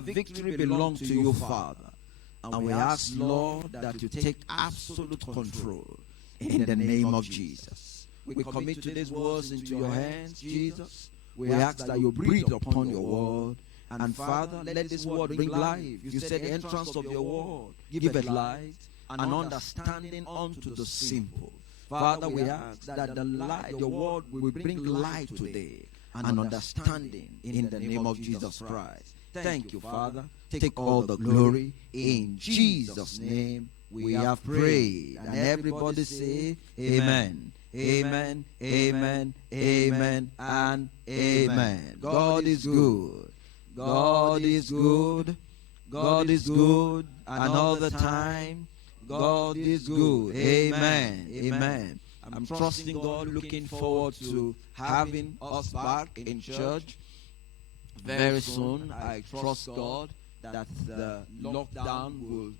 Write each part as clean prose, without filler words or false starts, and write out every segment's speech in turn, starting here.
victory belongs to you, Father. And we ask, Lord, that you take absolute control in the name of Jesus. We commit today's words into your hands, Jesus. We ask that you breathe upon your word. And Father, let this word bring life. You said the entrance of your word giveth light and understanding unto the simple. Father, we ask that the light, your word will bring light today and understanding in the name of Jesus Christ. Thank you, Father. Take all the glory. In Jesus' name we have prayed. And everybody say amen. Amen, amen, amen, and amen. God is good. God is good. God is good. And all the time, God is good. Amen, amen. I'm trusting God, looking forward to having us back in church very soon. I trust God that the lockdown will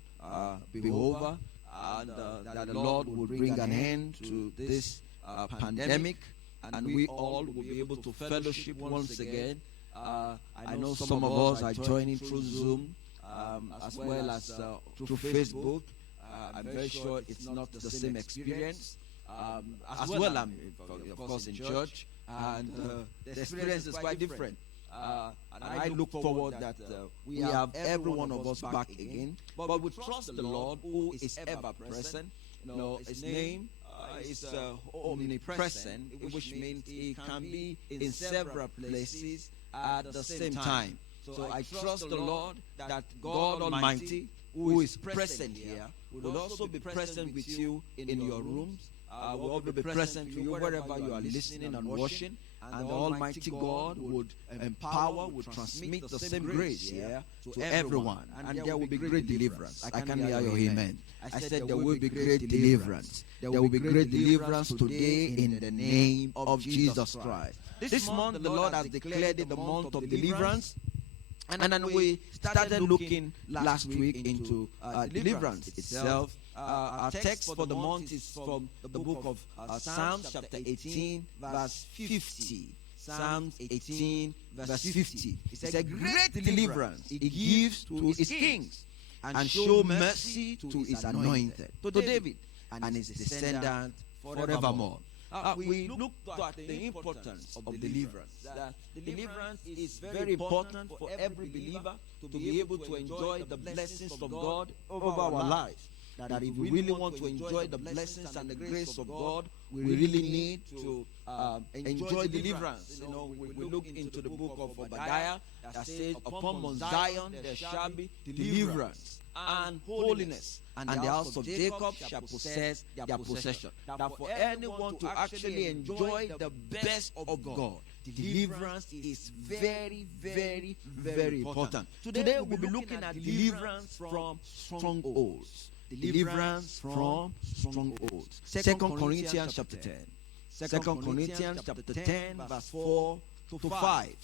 be over and that the Lord will bring an end to this pandemic, and we all will be able to fellowship once again. I know some of us are joining through Zoom as well as through Facebook. I'm very sure it's not the same experience. As well, I'm of course in church, and the experience is quite different. And I look forward that we have every one of us back again. But we trust the Lord, who is ever present. You know, His name is omnipresent, which means He can be in several places at the same time. So I trust the Lord that God Almighty, who is present here, will also be present with you in your rooms. Will also be present to you wherever you are listening and watching. And the Almighty God would empower, would transmit the same grace here to everyone. And there will be great deliverance. I can hear your amen. I said there will be great deliverance. There will be great deliverance today in the name of Jesus Christ. This month the Lord has declared it the month of deliverance. And then we started looking last week into deliverance itself. Our text for the month is from the book of Psalms chapter 18 verse 50. Psalms 18 verse 50. It's a great deliverance He gives to His kings and show mercy to His anointed, to David and his descendants forevermore. We looked at the importance of deliverance. That deliverance is very important for every believer to be able to enjoy the blessings of God over our lives. That if we really want to enjoy the blessings and the grace of God, we really need to enjoy deliverance. You know, we look into the book of Obadiah that says, upon Mount Zion there shall be deliverance and holiness, and the house of Jacob shall possess their possession. That for anyone to actually enjoy the best of God, deliverance is very, very, very important. Today we'll be looking at deliverance from strongholds. Deliverance from strongholds. 2 Corinthians chapter 10. 2 Corinthians chapter 10 verse 4 to 5.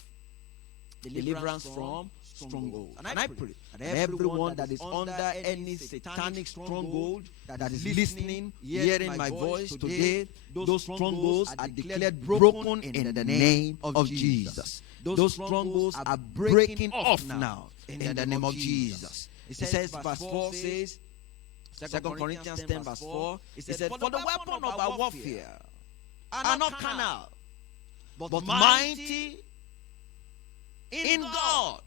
Deliverance from strongholds. And I pray that everyone that is under any satanic stronghold that is listening, hearing my voice today, those strongholds are declared broken in the name of Jesus. Those strongholds are breaking off now in the name of Jesus. It says, verse 4 says, 2 Corinthians 10 verse 4, it said, for the weapon of our warfare are not carnal, but mighty in God.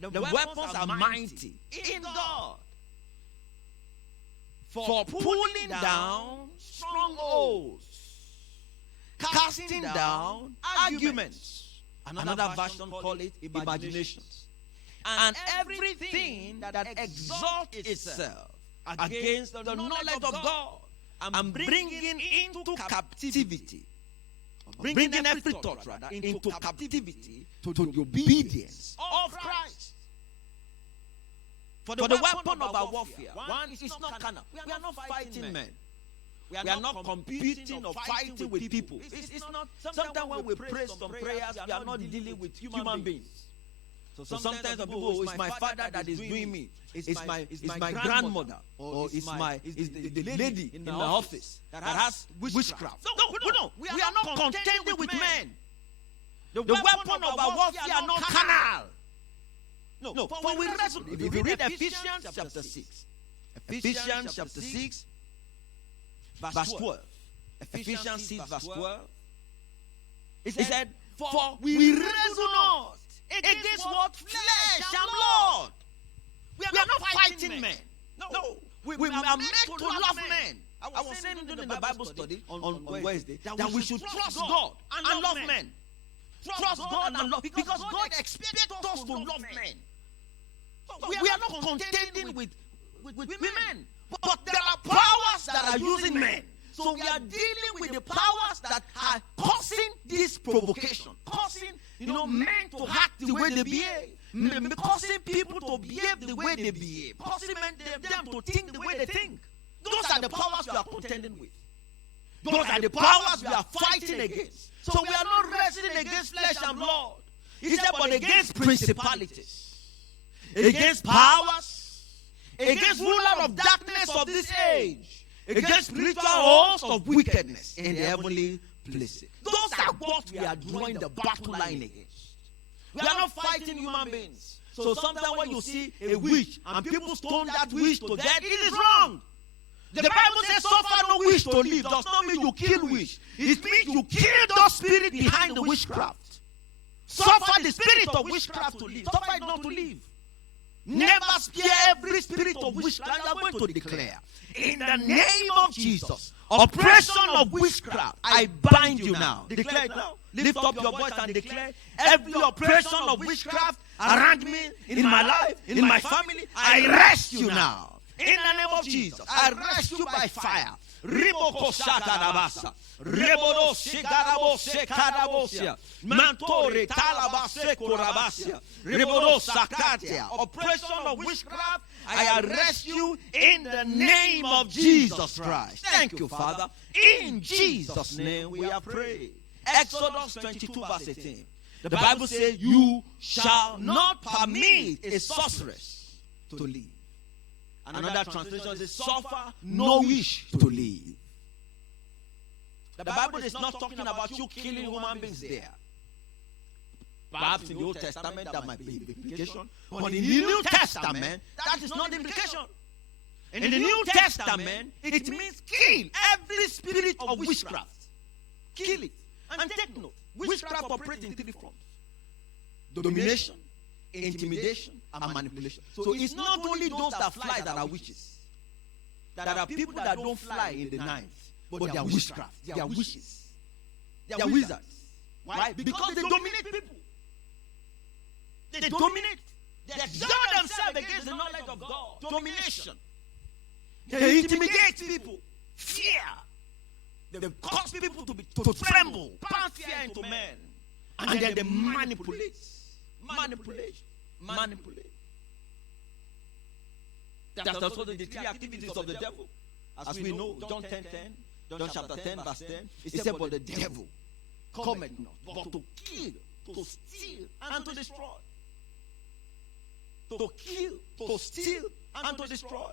The weapons are mighty in God for pulling down strongholds, casting down arguments. Another version call it imaginations. And everything that exalts itself against the knowledge of God, and bringing into captivity, bringing every thought rather into captivity to the obedience of Christ. For the weapon of our warfare, one is not carnal. We are not fighting men. We are not competing or fighting with people. It's not. Sometimes when we pray some prayers, we are not dealing with human beings. So sometimes the people, it's my father that is doing me. It's my grandmother, or it's the lady in the office that has witchcraft. No. We are not contending with men. The weapon of our warfare are not carnal. No, for we wrestle. If you read Ephesians chapter 6, Ephesians chapter 6, verse 12. Ephesians 6, verse 12. It said, for we wrestle not against what? Flesh and blood. We are not fighting men. No. We are meant to love men. I was saying during the Bible study on Wednesday that we should trust God and love men. Trust God and love, because God expects us to love men. We are not contending with women, but there are powers that are using men. So we are dealing with the powers that are causing this provocation, causing men to act the way they behave, causing people to behave the way they behave, causing them to think the way they think. Those are the powers we are contending with. Those are the powers we are fighting against. So we are not wrestling against flesh and blood. He said, but against principalities, against powers, against ruler of darkness of this age, against spiritual hosts of wickedness in the heavenly places. Those are what we are drawing the battle line against. We are not fighting human beings. So sometimes when you see a witch and people stone that witch to death, it is wrong. The Bible says, suffer no witch to live. Does not mean you kill witch. It means you kill the spirit behind the witchcraft. Suffer the spirit of witchcraft to live. Suffer it not to live. Never spare every spirit of witchcraft. You are going to declare, in the name of Jesus, oppression of witchcraft, I bind you now. Declare it now. Lift up your voice and declare, every oppression of witchcraft around me, in my life, in my family, I arrest you now. In the name of Jesus, I arrest you by fire. Riboko shakarabasa, rebodo shigarabose karabosia, mantore talabase korabasia, rebodo sakatia. Oppression of witchcraft, I arrest you in the name of Jesus Christ. Thank you, Father. In Jesus' name we are praying. Exodus 22 verse 18. The Bible says, you shall not permit a sorceress to live. Another translation says, suffer no wish to live. The Bible is not talking about you killing human beings there. Perhaps in the Old Testament that might be the implication. But in the New Testament, that is not the implication. In the New Testament, it means kill every spirit of witchcraft. Kill it. And take note, witchcraft operates in three forms: domination, intimidation, and manipulation. So it's not only those that fly that are witches. There are people that don't fly in the night, but they are witchcraft. They are witches. They are wizards. Why? Because they dominate people. They dominate. They exert themselves against the knowledge of God. Domination. They intimidate people. Fear. They cause people to tremble, put fear into men. And then they manipulate. Manipulate. That's also the three activities of the devil. As we know, John 10:10, John chapter 10, verse 10, it said, but the devil cometh not, but to kill, to steal, and to destroy. To kill, to steal, and to destroy.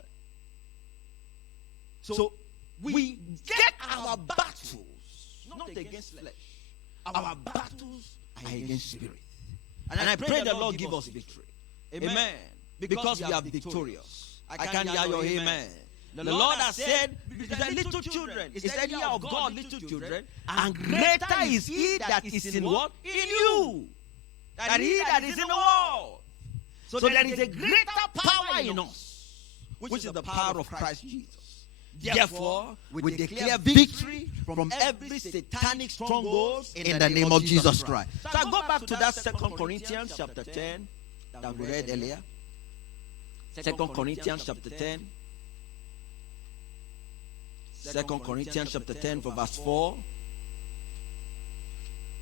So we get our battles not against flesh. Our battles are against spirit. And I pray the Lord give us victory. Amen. Because we are victorious. I can hear your amen. The Lord has said, little children. He said, ye of God, little children. And greater is he that is in what? In you. Than he that is in the world. So there is a greater power in us, which is the power of Christ Jesus. Therefore, we declare victory from every satanic stronghold in the name of Jesus Christ. So I go back to that 2 Corinthians chapter 10 that we read earlier. 2 Corinthians chapter 10. 2 Corinthians chapter 10 for verse 4.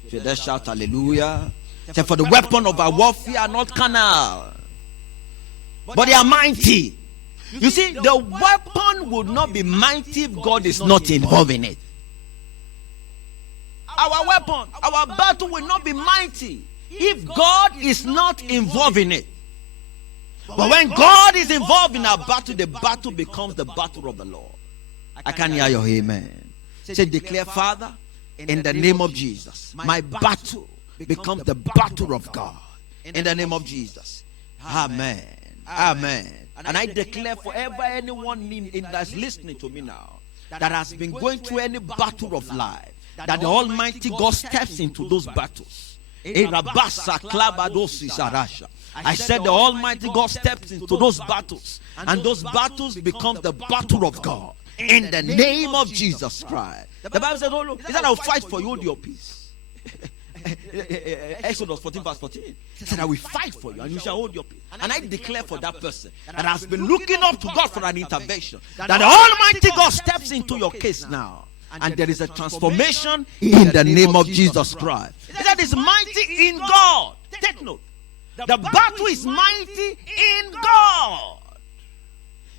If you dare shout hallelujah. Say, for the weapon of our warfare are not carnal, but they are mighty. You see, the weapon would not be mighty if God is not involved in it. Our weapon, our battle will not be mighty if God is not involved in it. But when God is involved in our battle, the battle becomes the battle of the Lord. I can hear your amen. Say, declare, Father, in the name of Jesus, my battle becomes the battle of God. In the name of Jesus. Amen. Amen. And I declare forever anyone that's listening to me now that has been going through any battle of life, that the Almighty God steps into those battles. I said the Almighty God steps into those battles, and those battles become the battle of God in the name of Jesus Christ. The Bible said, "Oh, look, he said, I'll fight for you, hold your peace." Exodus 14 verse 14. He said, "I will fight for you and you shall hold your peace." And I declare for that person that has been looking up to God for an intervention, that the Almighty God steps into your case now, and there is a transformation in the name of Jesus Christ. That is mighty in God. Take note. The battle is mighty in God.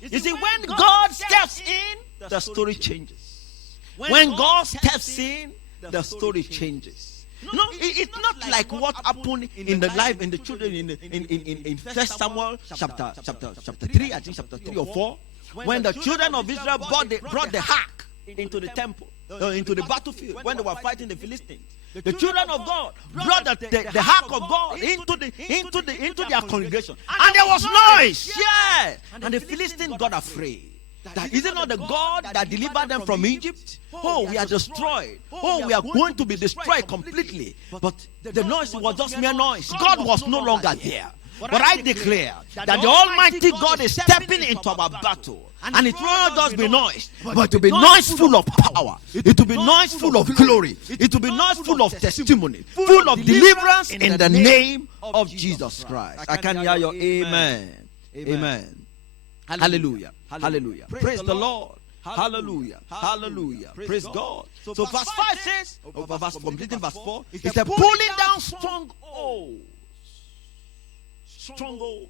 You see, when God steps in, the story changes. When God steps in, the story changes. No, it's not like what happened in the life in the children in 1 Samuel chapter 3, I think chapter 3 or 4, when the children of Israel brought the ark into the temple, into the battlefield when they were fighting the Philistines. The children of God brought the ark of God into their congregation, and there was noise. Yeah, and the Philistines got afraid. That is it not the God that delivered them from Egypt? Oh, we are destroyed. Oh, we are going to be destroyed completely. But the noise was just mere noise. God was no longer there. But I declare that the Almighty God is stepping into our battle. And it will not just be noise, but to be noise full of power. It will be noise full of glory. It will be noise full of testimony, full of deliverance in the name of Jesus Christ. I can hear your amen. Amen. Hallelujah. Hallelujah. Praise the Lord. Hallelujah. Hallelujah. Praise God. So verse 5 says, completing verse 4, it's a pulling down strongholds. Strongholds.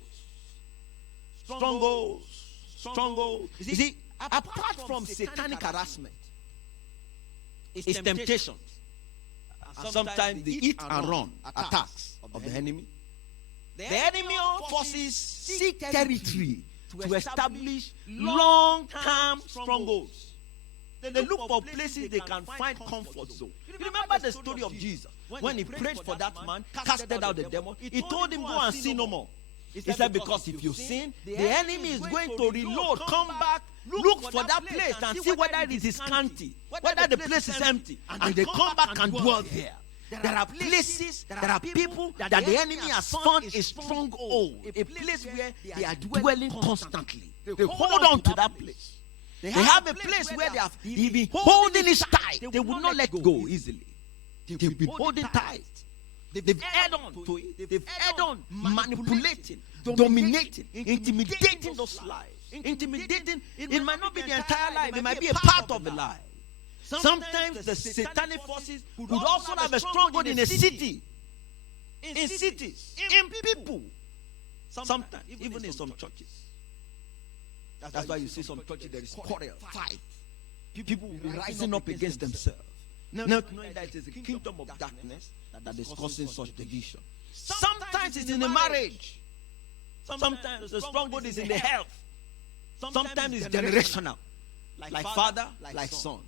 You see, apart from satanic harassment, it's temptations. Sometimes the eat and run attacks of the enemy. The enemy forces seek territory to establish long-term strongholds. They look for places they can find comfort zone. You remember the story of Jesus when he prayed for that man, casted out the demon. He told him, "Go and sin no more." He said, "Because if you sin, the enemy is going to reload, come back, look for that place and see whether it is scanty, whether the place is empty, and they come back and dwell there." There are places, there are people that the enemy has found a stronghold, a place where they are dwelling constantly. They hold on to that place. They have a place where they've been holding it tight. They will not let go easily. They've been holding tight. They've held on to it. They've held on, manipulating, dominating, intimidating those lives. Intimidating, it might not be the entire life, it might be a part of the life. Sometimes the satanic forces would also have a stronghold in a city, in cities, in people. Sometimes, even in some churches. That's why you see some churches there is quarrel, fight. People will be rising up against themselves. Not knowing that it is the kingdom of darkness that is causing such division. Sometimes it's in the marriage. Sometimes the stronghold is in the health. Sometimes it's generational. Like father, like son.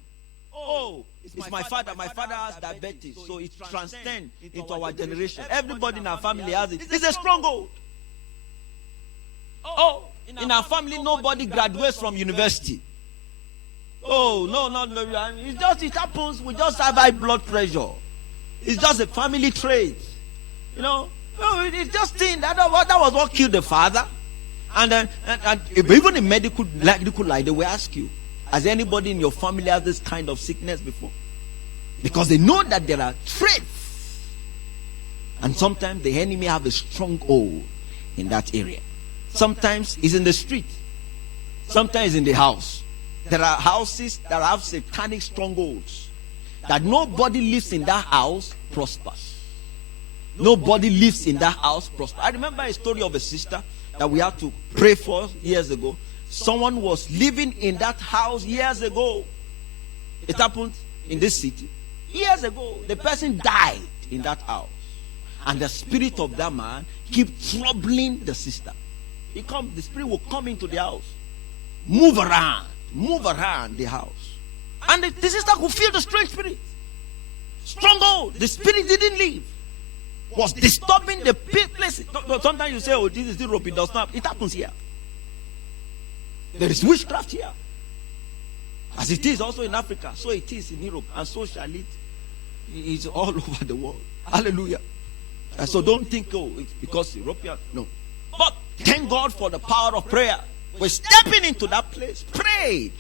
Oh, it's my father. My father has diabetes, so it transcends into our generation. Everybody in our family has it. It's a stronghold. Oh, in our family, nobody graduates from university. Oh, no. It happens. We just have high blood pressure. It's just a family trait. You know, it's just thing. That was what killed the father. And even in medical life, they will ask you, has anybody in your family had this kind of sickness before? Because they know that there are traits. And sometimes the enemy have a stronghold in that area. Sometimes it's in the street. Sometimes it's in the house. There are houses that have satanic strongholds. That nobody lives in that house prospers. Nobody lives in that house prospers. I remember a story of a sister that we had to pray for years ago. Someone was living in that house years ago. It happened in this city. Years ago, the person died in that house. And the spirit of that man keep troubling the sister. The spirit will come into the house. Move around the house. And the sister could feel the strange spirit. Stronghold. The spirit didn't leave. was disturbing the place. Sometimes you say, oh, this is Europe, it does not. It happens here. There is witchcraft here. As it is also in Africa, so it is in Europe, and so shall it. It's all over the world. Hallelujah. And so don't think, oh, it's because European. No. But thank God for the power of prayer. We're stepping into that place, prayed,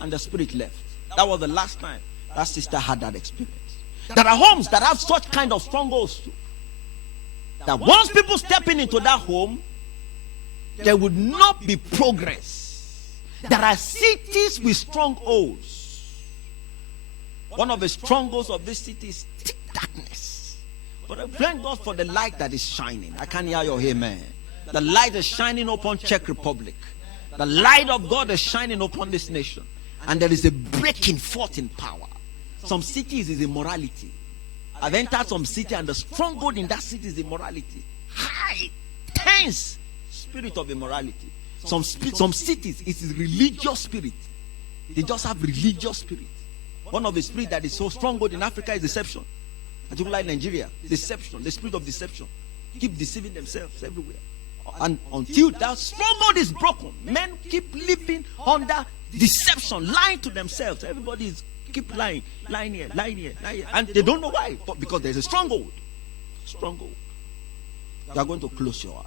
and the Spirit left. That was the last time that sister had that experience. There are homes that have such kind of strongholds too. That once people stepping into that home, there would not be progress. There are cities with strongholds. One of the strongholds of this city is thick darkness. But I thank God for the light that is shining. I can hear your amen. The light is shining upon Czech Republic. The light of God is shining upon this nation. And there is a breaking forth in power. Some cities is immorality. I've entered some city and the stronghold in that city is immorality. High, tense spirit of immorality. Some cities, it is religious spirit. They just have religious spirit. One of the spirits that is so stronghold in Africa is deception. Particularly in Nigeria, deception, the spirit of deception. Keep deceiving themselves everywhere. And until that stronghold is broken, men keep living under deception, lying to themselves. Everybody is keep lying here, and they don't know why. But because there's a stronghold. Stronghold. You are going to close your eyes.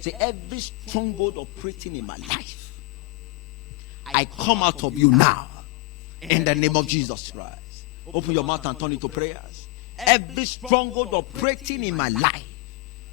Say, every stronghold operating in my life, I come out of you now, in the name of Jesus Christ. Open your mouth and turn it to prayers. Every stronghold operating in my life,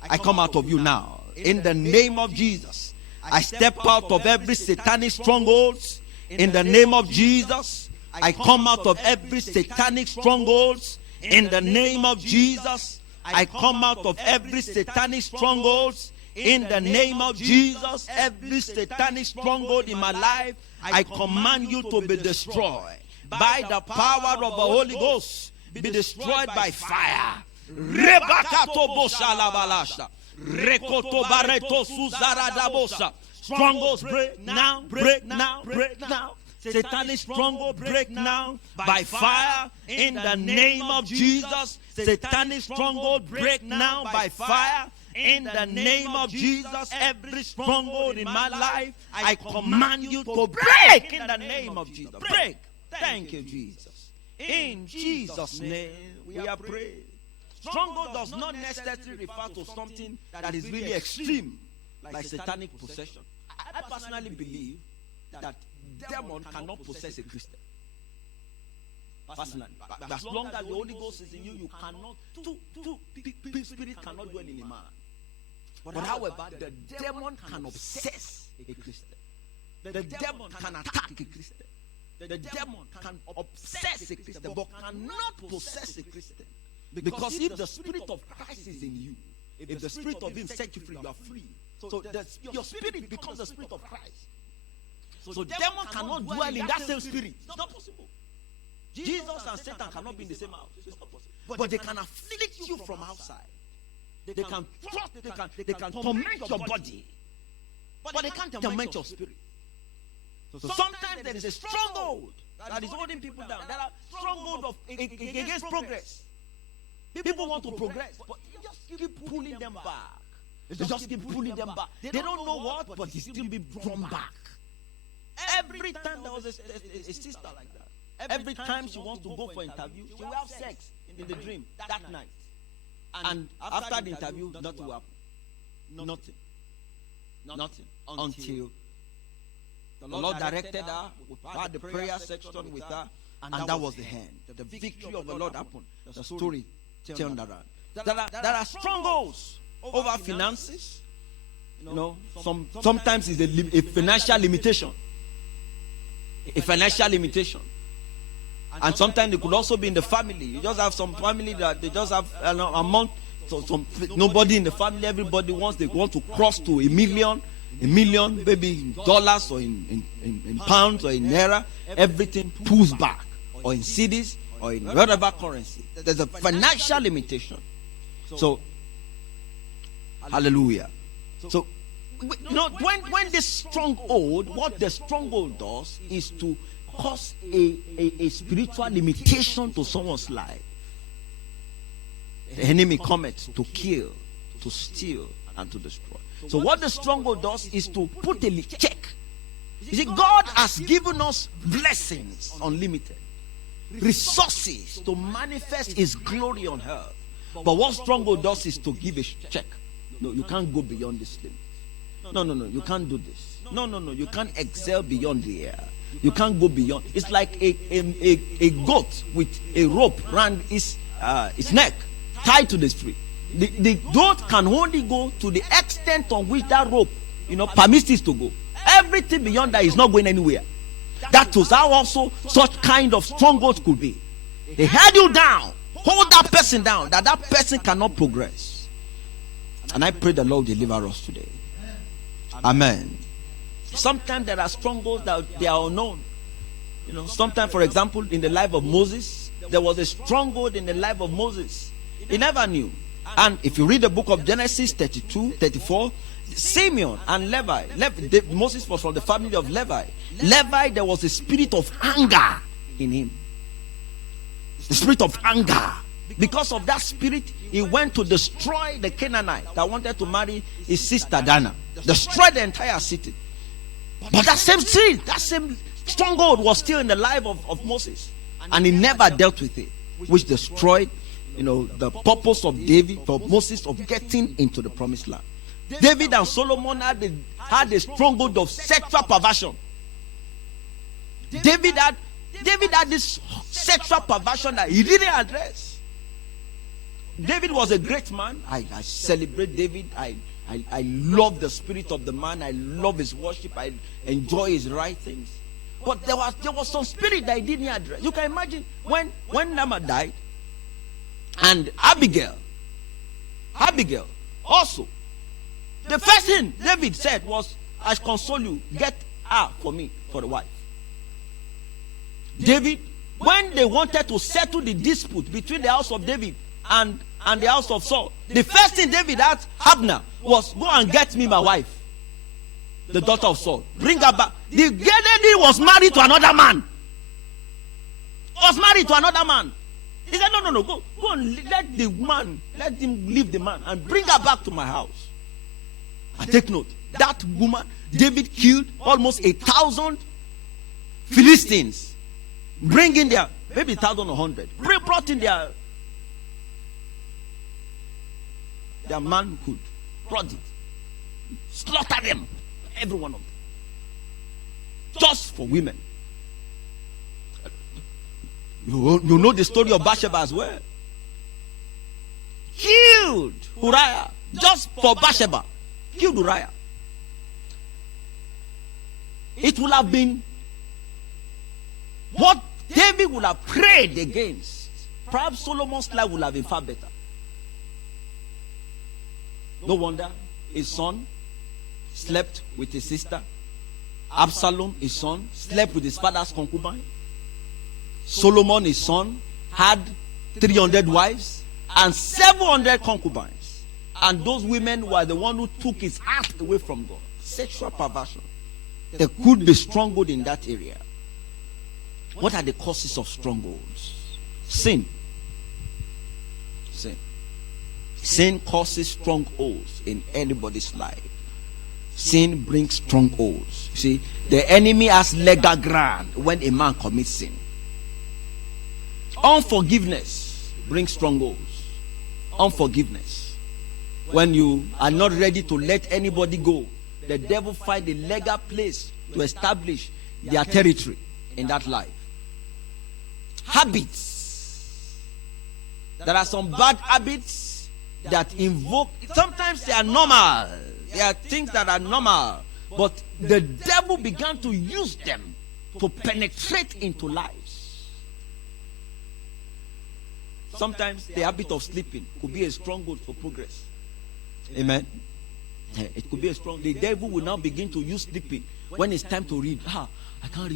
I come out of you now, in the name of Jesus. I step out of every satanic strongholds, in the name of Jesus. I come out of every satanic strongholds, in the name of Jesus. I come out of every satanic strongholds, in the name of Jesus. Every satanic stronghold in my life, I command you to be destroyed by the power of the Holy Ghost. Be destroyed by fire. Strongholds break now, break now, break now. Satanic stronghold break now by fire in the name of Jesus. Satanic stronghold break now by fire in the name of Jesus. Every stronghold in my life, I command you to break in the name of Jesus. Break. Thank you, Jesus. In Jesus' name, we are praying. Stronghold does not necessarily refer to something that is really extreme, like satanic possession. I personally believe that demon cannot possess a Christian. Personally, but as long as the Holy Ghost is in you, you cannot. Two spirits cannot dwell in a man. But however, the demon can obsess a Christian. The demon can attack a Christian. The demon can obsess a Christian, but cannot possess a Christian. Because if the Spirit of Christ is in you, if the Spirit of Him set you free, you are free. So your spirit becomes the Spirit of Christ. So demon cannot dwell in that same spirit. It's not possible. Jesus and Satan cannot be in the same house. It's not possible. But they can afflict you from outside. They can trust, they can torment your body. But they can't torment your spirit. So sometimes there is a stronghold that is holding people down. There are strongholds against progress. People want to progress, but you just keep pulling them back. They just keep pulling them back. They don't know what, but they still be drawn back. Every time there was a sister like that. Every time she wants to go for interview, she will have sex in the dream that night. And after the interview, nothing will happen. Nothing. Until the Lord directed her, we had the prayer section with her, and that was the end. The victory of the Lord happened. The story turned around. There are strongholds over finances. You know, sometimes it's a financial limitation. A financial limitation. And sometimes it could also be in the family. You just have some family that they just have an amount. So nobody in the family, everybody they want to cross to a million, maybe in dollars or in pounds or in naira. Everything pulls back, or in cedis or in whatever currency. There's a financial limitation. So, hallelujah. So, when this stronghold, what the stronghold does is to cause a spiritual limitation to someone's life. The enemy cometh to kill, to steal, and to destroy. So what the stronghold does is to put a check. You see, God has given us blessings unlimited, resources to manifest His glory on earth. But what stronghold does is to give a check. No, you can't go beyond this limit. No, you can't do this. No, you can't excel beyond the air. You can't go beyond. It's like a goat with a rope around its neck, tied to the tree. The goat can only go to the extent on which that rope, permits it to go. Everything beyond that is not going anywhere. That was how also such kind of strongholds could be. They held you down, hold that person down, that person cannot progress. And I pray the Lord deliver us today. Amen. Sometimes there are strongholds that they are unknown. Sometimes, for example, in the life of Moses, there was a stronghold in the life of Moses. He never knew. And if you read the book of Genesis 32, 34, Simeon and Levi, Moses was from the family of Levi. Levi, there was a spirit of anger in him. The spirit of anger. Because of that spirit, he went to destroy the Canaanite that wanted to marry his sister Dinah. Destroy the entire city. But that same spirit, that same stronghold was still in the life of Moses. And he never dealt with it, which destroyed the purpose of David, for Moses, of getting into the promised land. David and Solomon had a stronghold of sexual perversion. David had this sexual perversion that he didn't address. David was a great man. I celebrate David. I love the spirit of the man. I love his worship. I enjoy his right things. But there was some spirit that he didn't address. You can imagine when Naaman died, and Abigail also, the first thing David said was, I console you, get her for me for the wife. David, when they wanted to settle the dispute between the house of David and the house of Saul, the first thing David asked Abner was, go and get me my wife, the daughter of Saul. Bring her back. The lady was married to another man. He said, no, go and let him leave the man and bring her back to my house. And take note, that woman, David killed almost 1,000 Philistines. Bring in their, maybe 1,000 or 100. Brought in their manhood. Brought it. Slaughter them. Every one of them. Just for women. You know the story of Bathsheba as well. Killed Uriah just for Bathsheba. Killed Uriah. It would have been what David would have prayed against. Perhaps Solomon's life would have been far better. No wonder his son slept with his sister. Absalom, his son, slept with his father's concubine. Solomon, his son, had 300 wives and 700 concubines. And those women were the one who took his heart away from God. Sexual perversion. There could be stronghold in that area. What are the causes of strongholds? Sin. Sin causes strongholds in anybody's life. Sin brings strongholds. See, the enemy has legal ground when a man commits sin. Unforgiveness brings strongholds. Unforgiveness. When you are not ready to let anybody go, the devil finds a legal place to establish their territory in that life. Habits. There are some bad habits that invoke, sometimes they are normal. There are things that are normal, but the devil began to use them to penetrate into lives. Sometimes the habit of sleeping could be a stronghold for progress. Amen. It could be a strong. The devil will now begin to use sleeping when it's time to read. I can't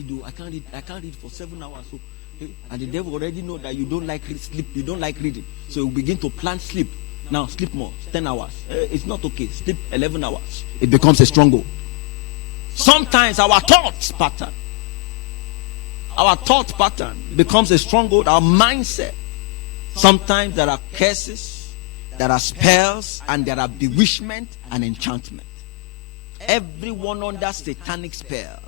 read for 7 hours. So, and the devil already know that you don't like sleep. You don't like reading, so you begin to plan sleep. Now sleep more, 10 hours. It's not okay. Sleep 11 hours. It becomes a stronghold. Sometimes our thought pattern becomes a stronghold. Our mindset. Sometimes there are curses. there are spells, and there are bewitchment and enchantment. Everyone under satanic spell,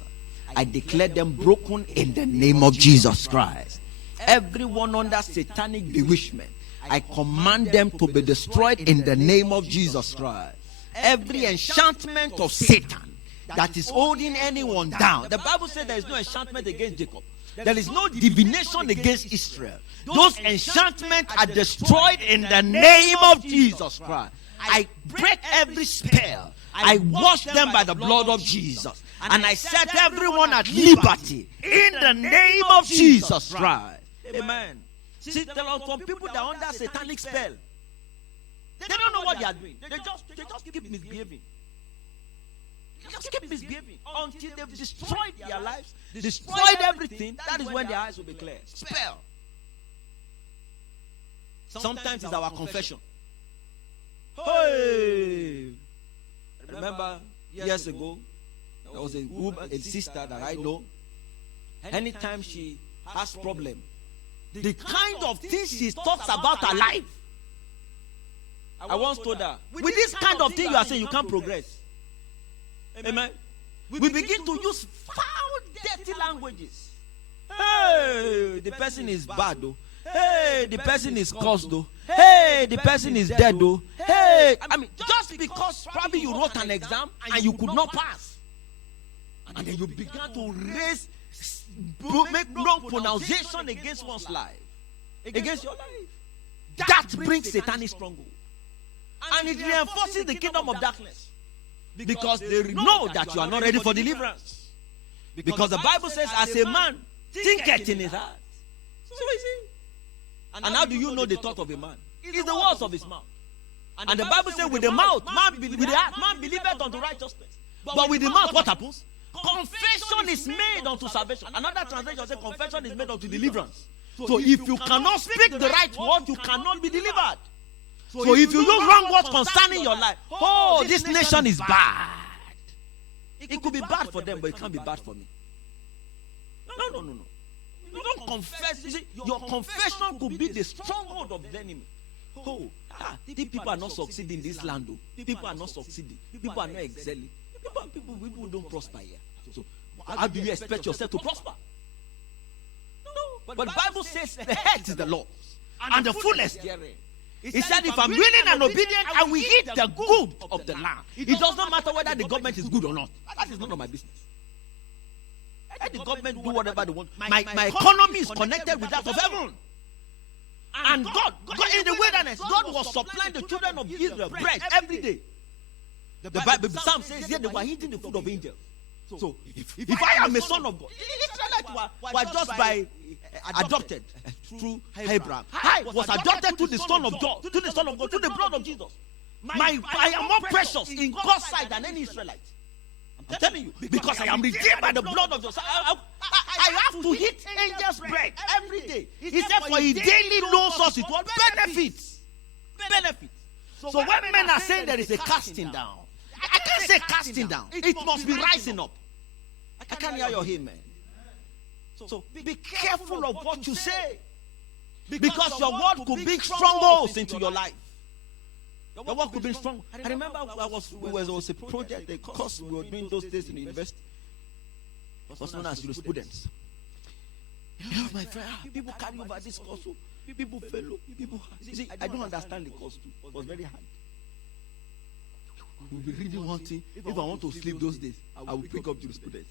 I declare them broken in the name of Jesus Christ. Everyone under satanic bewitchment, I command them to be destroyed in the name of Jesus Christ. Every enchantment of Satan that is holding anyone down. The Bible says there is no enchantment against Jacob. There is no divination against Israel. Those enchantments are destroyed in the name of Jesus Christ. I break every spell. I wash them by the blood of Jesus. And I set everyone at liberty in the name of Jesus Christ. Amen. See, there are some people that are under satanic spell. They don't know what they are doing. They just keep misbehaving. They just keep misbehaving until they've destroyed their lives, destroyed everything. That is when their eyes will be clear. Spell. Sometimes it's our confession. Hey! Remember years ago, there was a sister that I know. Anytime she has problem, the kind of things she talks about her life, I once told her, with this kind of thing you are saying, you can't progress. Amen. We begin to use foul, dirty languages. Hey, the person is bad though. Hey, the person is cursed though. Hey, the person is dead though. Hey, I mean, just because probably you wrote an exam and you could not pass, and then you began to make wrong pronunciation against one's life, against your life. That brings satanic stronghold, and it reinforces the kingdom of darkness, because they know that you are not ready for deliverance. Because the Bible says, as a man thinketh in his heart, so is he. And how do you know the thought of a man? It's the words of his mouth. And the Bible says, with the mouth, with the heart, man believeth unto righteousness. But with the mouth, what happens? Confession is made unto salvation. Another translation says, confession is made unto deliverance. So if you cannot speak the right word, you cannot be delivered. So if you use wrong words concerning your life, oh, this nation is bad. It could be bad for them, but it can't be bad for me. No. You don't confess. You see, your confession could be the stronghold of the enemy. Oh, these people are not succeeding in this land. People are not succeeding. People are not excelling. People don't prosper here. So how do you expect yourself to prosper? No. But the Bible says the head is the Lord, and the fullness therein. He said, if I'm willing and obedient, I will eat the good of the land. It does not matter whether the government is good or not. That is none of my business. Let the government do whatever they want. My economy is connected with that of heaven. And God in the wilderness, God was supplying the children of Israel bread every day. The Bible, Psalm says, yeah, they were eating the food of angels. So if I am a son of God, the Israelites were just by adopted through Abraham. I was adopted to the Son of God, to the Son of God, to the blood of Jesus. I am more precious in God's sight than any Israelite. I'm telling you, because I am redeemed by the blood of Jesus. I have to eat angels' bread every day. He said, for he daily loads us with what? Benefits. So when men are saying there is a casting down, I can't say casting down. It must be rising up. I can't hear your amen. So be careful of what you say, because your word could bring strongholds into your life. Your word could be strong. I remember there was a project, a course we were doing those days in the university. It was known as jurisprudence. My friend, people carry over this course. People fellow. See, I don't understand the course too. It was very hard. We'll be reading one thing. If I want to sleep those days, I will pick up jurisprudence.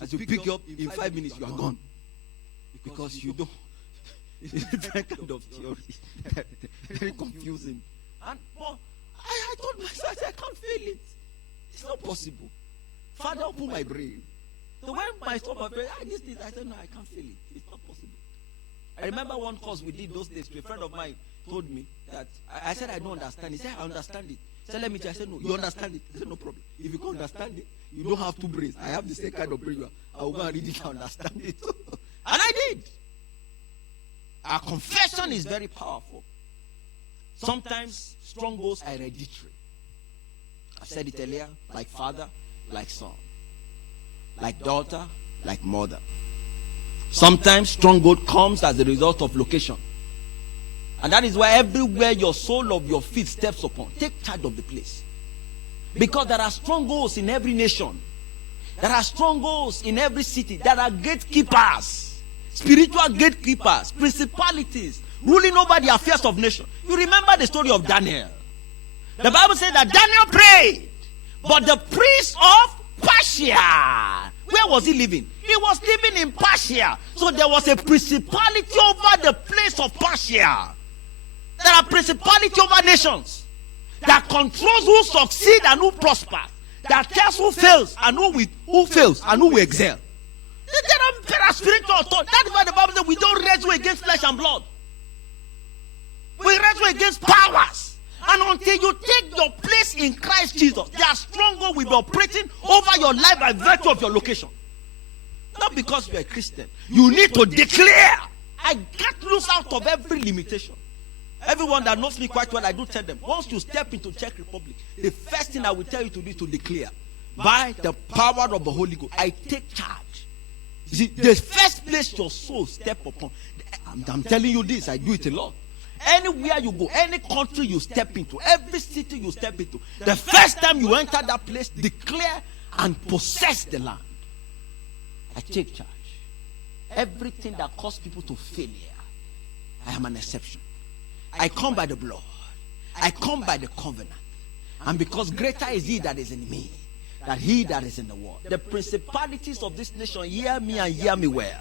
As you pick up, in 5 minutes you are gone. Because you don't. It's a different kind of theory. Very confusing. And I told myself, I said, I can't feel it. It's not possible. Father, open my brain. So when my stomach felt, I said, no, I can't feel it. It's not possible. I remember one course we did those days. A friend of mine told me that I said, I don't understand. He said, I understand it. He said, let me tell you. I said, no, you understand it. I said, no problem. If you can't understand it, you don't have two brains. I have the same kind of brain. I will go and read it and understand it. And I did. Our confession is very powerful. Sometimes strongholds are hereditary. I said it earlier, like father, like son, like daughter, like mother. Sometimes stronghold comes as a result of location. And that is why everywhere your sole of your feet steps upon, take charge of the place. Because there are strongholds in every nation. There are strongholds in every city. There are gatekeepers, spiritual gatekeepers, principalities ruling over the affairs of nations. You remember the story of Daniel. The Bible says that Daniel prayed, but the priest of Persia, where was he living? He was living in Persia. So there was a principality over the place of Persia. There are principality over nations that controls who succeed and who prospers, that tells who fails and who fails and who will excel. There are spiritual authority. That is why the Bible says we don't wrestle against flesh and blood. We wrestle against powers. And until you take your place in Christ Jesus, their stronghold will be operating over your life by virtue of your location. Not because you are a Christian. You need to declare, I get loose out of every limitation. Everyone that knows me quite well, I do tell them, once you step into Czech Republic, the first thing I will tell you to do is to declare, by the power of the Holy Ghost, I take charge. You see, the first place your soul step upon, I'm telling you this, I do it a lot. Anywhere you go, any country you step into, every city you step into, the first time you enter that place, declare and possess the land. I take charge. Everything that causes people to failure, I am an exception. I come by the blood. I come by the covenant. And because greater is he that is in me than he that is in the world. The principalities of this nation, hear me and hear me well.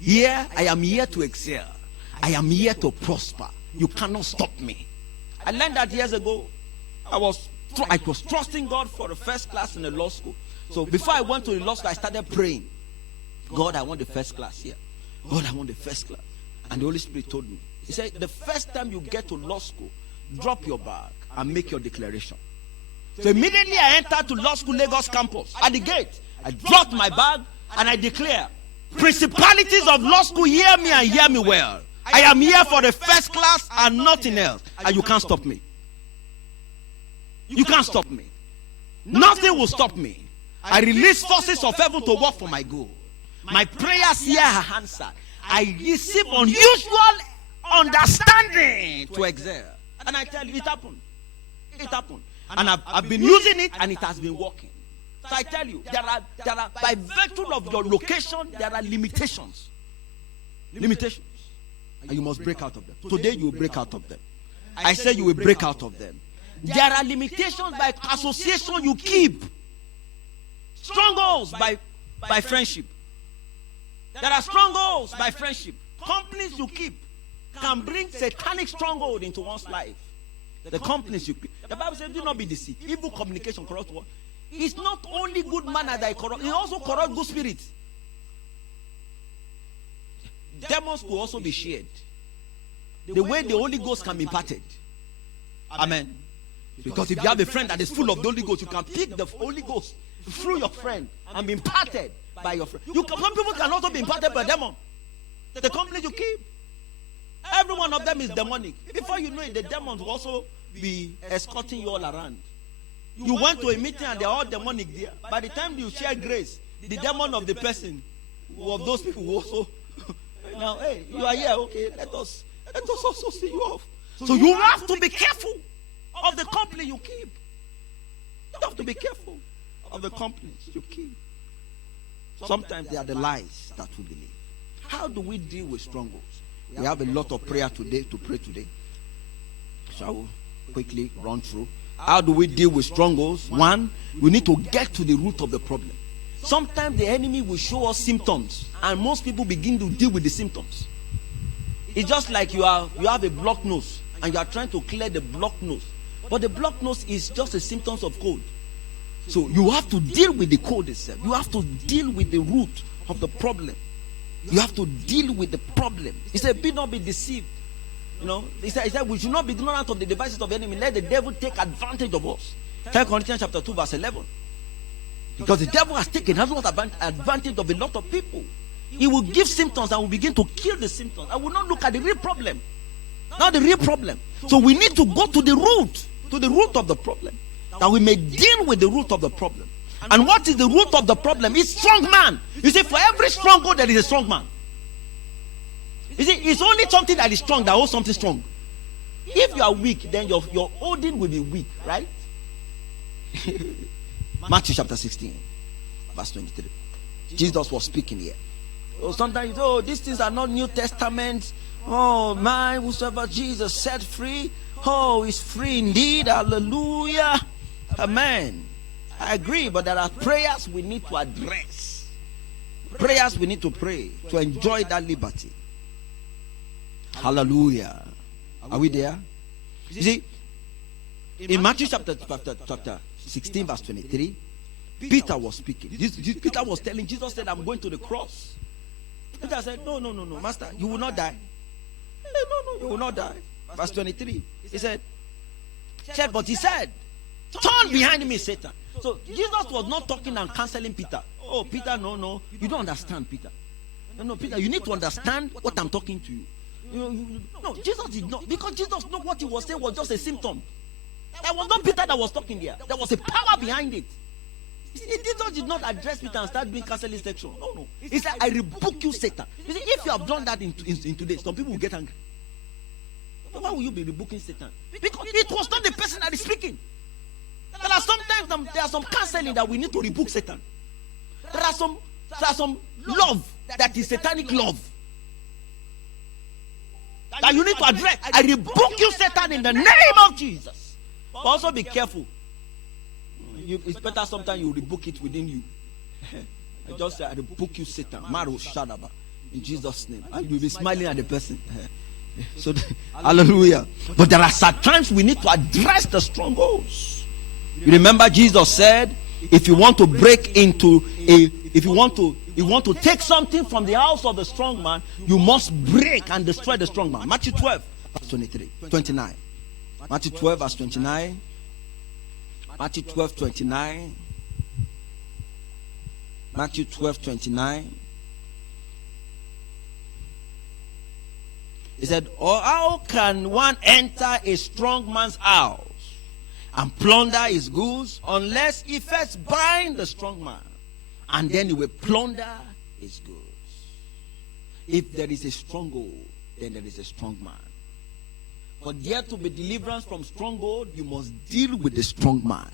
Here, I am here to excel. I am here to prosper. You cannot stop me. I learned that years ago. I was trusting God for the first class in the law school. So before I went to the law school, I started praying. God, I want the first class here. God, I want the first class. And the Holy Spirit told me. He said, the first time you get to law school, drop your bag and make your declaration. So immediately I entered to law school Lagos campus. At the gate, I dropped my bag and I declare, principalities of law school, hear me and hear me well. I am here for the first class and nothing else. And you can't stop me. You can't stop me. Nothing will stop me. I release forces of heaven to work for my good. My prayers here are answered. I receive unusual understanding to excel. And I tell you, it happened. It happened. And I've been using it and it has been working. So I tell you, there are by virtue of your location, there are limitations. Limitations. And you must break out of them. Today you will break out of them. I say you will break out of them. There are limitations by association you keep. Strongholds by friendship. There are strongholds by friendship. Companies you keep can bring satanic stronghold into one's life. The companies you keep. The Bible says, do not be deceived. Evil communication corrupt what? It's not only good manner that corrupt, it also corrupt good spirits. Demons will also be shared. The way the Holy Ghost can be imparted. Amen. Because if you have a friend that is full of the Holy Ghost, you can pick the Holy Ghost through your friend and be imparted by your friend. Some people can also be imparted by demon. The company you keep, every one of them is demonic. Before you know it, the demons will also be escorting you all around. You went to a meeting and they're all demonic there. By the time you share grace, the demon of the person, of those people will also, now, hey, you are here, okay, let us also see you off. So you have to be careful of the company you keep. You have to be careful of the companies you keep. Sometimes they are the lies that we believe. How do we deal with strongholds? We have a lot of prayer today to pray today. Shall we quickly run through? How do we deal with strongholds? One, we need to get to the root of the problem. Sometimes the enemy will show us symptoms, and most people begin to deal with the symptoms. It's just like you have a blocked nose, and you are trying to clear the blocked nose. But the blocked nose is just a symptom of cold. So you have to deal with the cold itself. You have to deal with the root of the problem. You have to deal with the problem. He said, be not be deceived. You know, he said, we should not be ignorant of the devices of the enemy. Let the devil take advantage of us. 2 Corinthians chapter 2 verse 11. Because the devil has taken advantage of a lot of people. He will give symptoms and will begin to kill the symptoms. I will not look at the real problem. Not the real problem. So we need to go to the root of the problem. That we may deal with the root of the problem. And what is the root of the problem? It's strong man. You see, for every stronghold there is a strong man. You see, it's only something that is strong that holds something strong. If you are weak, then your holding will be weak, right? Matthew chapter 16, verse 23. Jesus was speaking here. Oh, sometimes, these things are not New Testament. Oh, my, whosoever Jesus set free, is free indeed. Hallelujah. Amen. I agree, but there are prayers we need to address. Prayers we need to pray to enjoy that liberty. Hallelujah. Are we there? You see, in Matthew chapter 16, verse 23, Peter was speaking. Peter was telling, Jesus said, I'm going to the cross. Peter said, no, Master, you will not die. No, you will not die. Verse 23, he said, but he said, turn behind me, Satan. So Jesus was not talking and counseling Peter. Oh, Peter, no, you don't understand, Peter. No, Peter, you need to understand what I'm talking to you. No, Jesus did not, because Jesus knew what he was saying was just a symptom. That was not Peter that was talking there. There was a power behind it. Jesus did not address Peter and start doing counseling section. No. He said, I rebuke you, Satan. You see, if you have done that in today, some people will get angry. Why will you be rebuking Satan? Because it was not the person that is speaking. There are some counseling that we need to rebuke Satan. There are some love that is satanic love that you need to address. I rebuke you, Satan, in the name of Jesus. But also be careful. It's better sometimes you rebuke it within you. I just say, I rebuke you, Satan. Maro Shadaba. In Jesus' name. And you'll be smiling at the person. So, hallelujah. But there are certain times we need to address the strongholds. You remember Jesus said, if you want to break into if you want to take something from the house of the strong man, you must break and destroy the strong man. Matthew 12, verse 29. Matthew 12, verse 29. Matthew 12, 29. Matthew 12, 29. He said, or how can one enter a strong man's house and plunder his goods unless he first bind the strong man, and then he will plunder his goods? If there is a stronghold, then there is a strong man. For there to be deliverance from stronghold, you must deal with the strong man.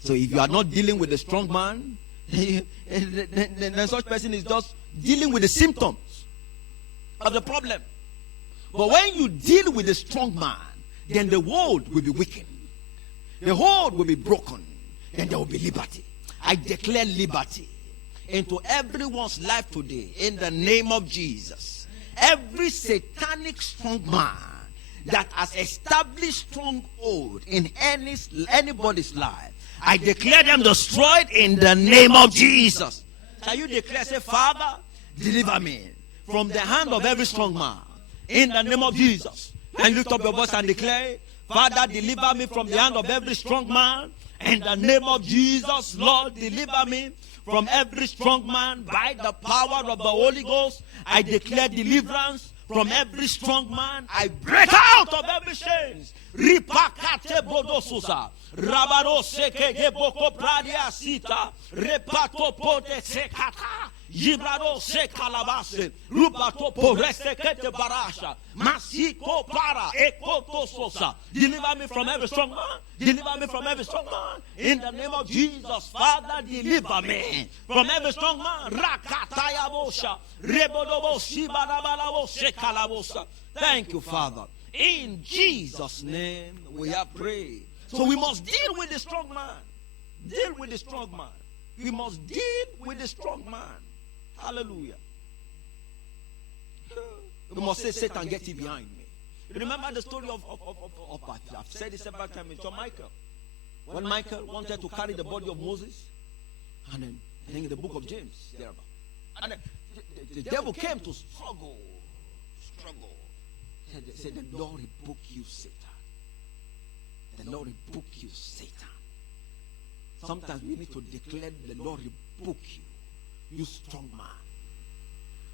So if you are not dealing with the strong man, then such person is just dealing with the symptoms of the problem. But when you deal with the strong man, then the hold will be weakened. The hold will be broken. Then there will be liberty. I declare liberty into everyone's life today in the name of Jesus. Every satanic strong man that has established stronghold in anybody's life, I declare them destroyed in the name of Jesus. Can you declare, say, Father, deliver me from the hand of every strong man in the name of Jesus? And lift up your voice and declare, Father, deliver me from the hand of every strong man in the name of Jesus. Lord, deliver me from every strong man by the power of the Holy Ghost. I declare deliverance from every strong man. I break out of every chains. Ripakate bodosusa. Rabaro seke geboko pradia sita. Repato pote sekata. Jibrado se calabase, rupato poreste kete barasha, masiko para ekoto sosa. Deliver me from every strong man. Deliver me from every strong man. In the name of Jesus, Father, deliver me from every strong man. Rakataya bosha, rebodobo shibarabalabo se calabosa. Thank you, Father. In Jesus' name we have prayed. So we must deal with the strong man. Deal with the strong man. We must deal with the strong man. Hallelujah. We must say, Satan, get thee behind me. You remember the story of I've said it several times in John Michael. When Michael wanted to carry the body of Moses, and then I think in the book of James, thereabout. And then the devil came to struggle. Said, the Lord rebuke you, Satan. The Lord rebuke you, Satan. Sometimes we need to declare the Lord rebuke you. You strong man.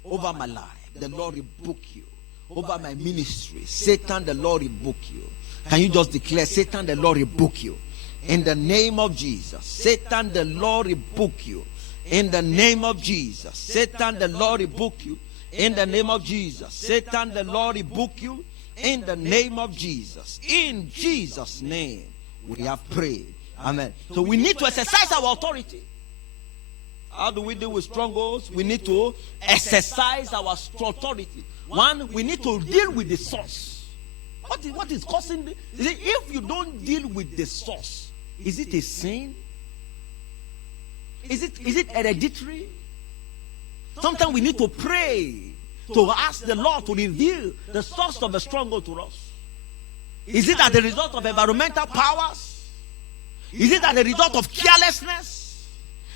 Over my life, the Lord rebuke you. Over my ministry, Satan, the Lord rebuke you. Can you just declare, Satan, the Lord rebuke you? In the name of Jesus. Satan, the Lord rebuke you. In the name of Jesus. Satan, the Lord rebuke you. In the name of Jesus. Satan, the Lord rebuke you. In the name of Jesus. In Jesus' name, we have prayed. Amen. So we need to exercise our authority. How do we deal with strongholds? We need to exercise our authority. One, we need to deal with the source. What is causing the... If you don't deal with the source, is it a sin? Is it hereditary? Sometimes we need to pray to ask the Lord to reveal the source of the stronghold to us. Is it as a result of environmental powers? Is it as a result of carelessness?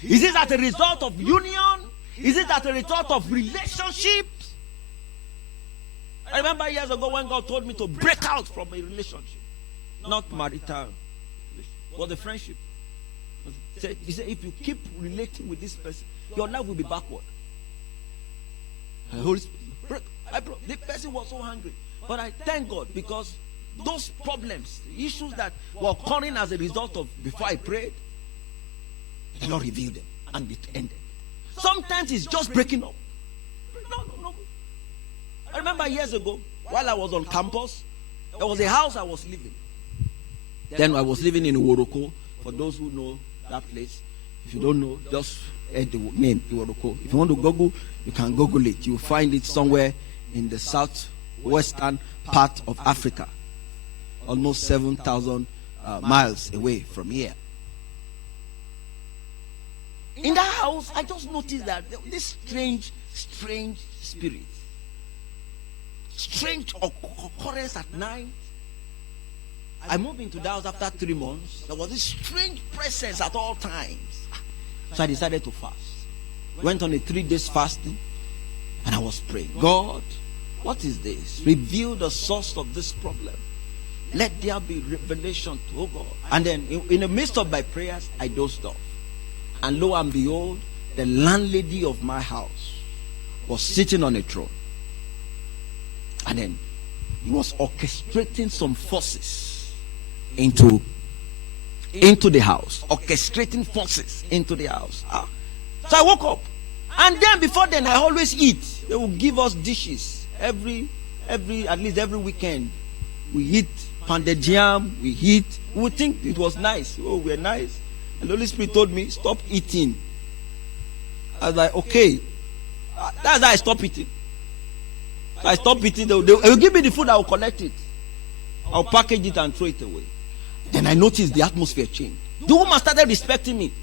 Is it as a result of union? Is it as a result of relationships? I remember years ago when God told me to break out from a relationship, not marital, but the friendship. He said, if you keep relating with this person, your life will be backward. The Holy Spirit, the person was so hungry. But I thank God because those problems, issues that were occurring as a result of before I prayed, the Lord revealed them and it ended. Sometimes it's just breaking up. No. I remember years ago, while I was on campus, there was a house I was living. Then I was living in Iworoko. For those who know that place, if you don't know, just add the name Iworoko. If you want to Google, you can Google it. You'll find it somewhere in the southwestern part of Africa, almost 7,000 miles away from here. In that house, I just noticed that this strange spirit, strange occurrence at night. I moved into the house after 3 months. There was this strange presence at all times. So I decided to fast. Went on a 3 days fasting, and I was praying, God, what is this? Reveal the source of this problem. Let there be revelation to, oh God. And then in the midst of my prayers, I dozed off. And lo and behold, the landlady of my house was sitting on a throne. And then he was orchestrating some forces into the house. Orchestrating forces into the house. So I woke up. And then before then, I always eat. They will give us dishes at least every weekend. We eat pounded yam. We eat. We would think it was nice. Oh, we're nice. And the Holy Spirit told me, stop eating. I was like, okay. That's how I stopped eating. So I stopped eating. They will give me the food, I will collect it. I'll package it and throw it away. Then I noticed the atmosphere changed. The woman started respecting me.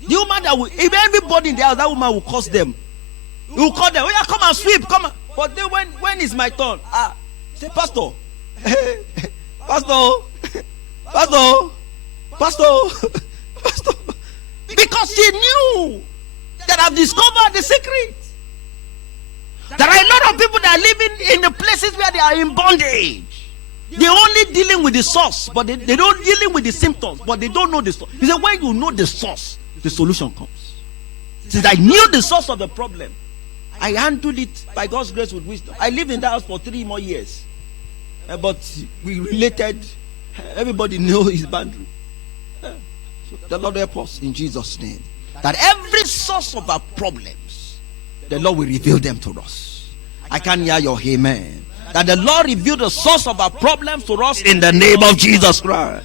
The woman if everybody in the house, that woman will curse them. He will call them, oh yeah, come and sweep, come on. But then when is my turn? Say, Pastor, Pastor. Because she knew that I've discovered the secret. There are a lot of people that are living in the places where they are in bondage. They're only dealing with the source, but they don't dealing with the symptoms, but they don't know the source. He said, when you know the source, the solution comes. Since I knew the source of the problem, I handled it by God's grace with wisdom. I lived in that house for 3 more years. But we related. Everybody knew his boundary. So the Lord help us in Jesus' name. That every source of our problems, the Lord will reveal them to us. I can hear your amen. That the Lord reveal the source of our problems to us in the name of Jesus Christ.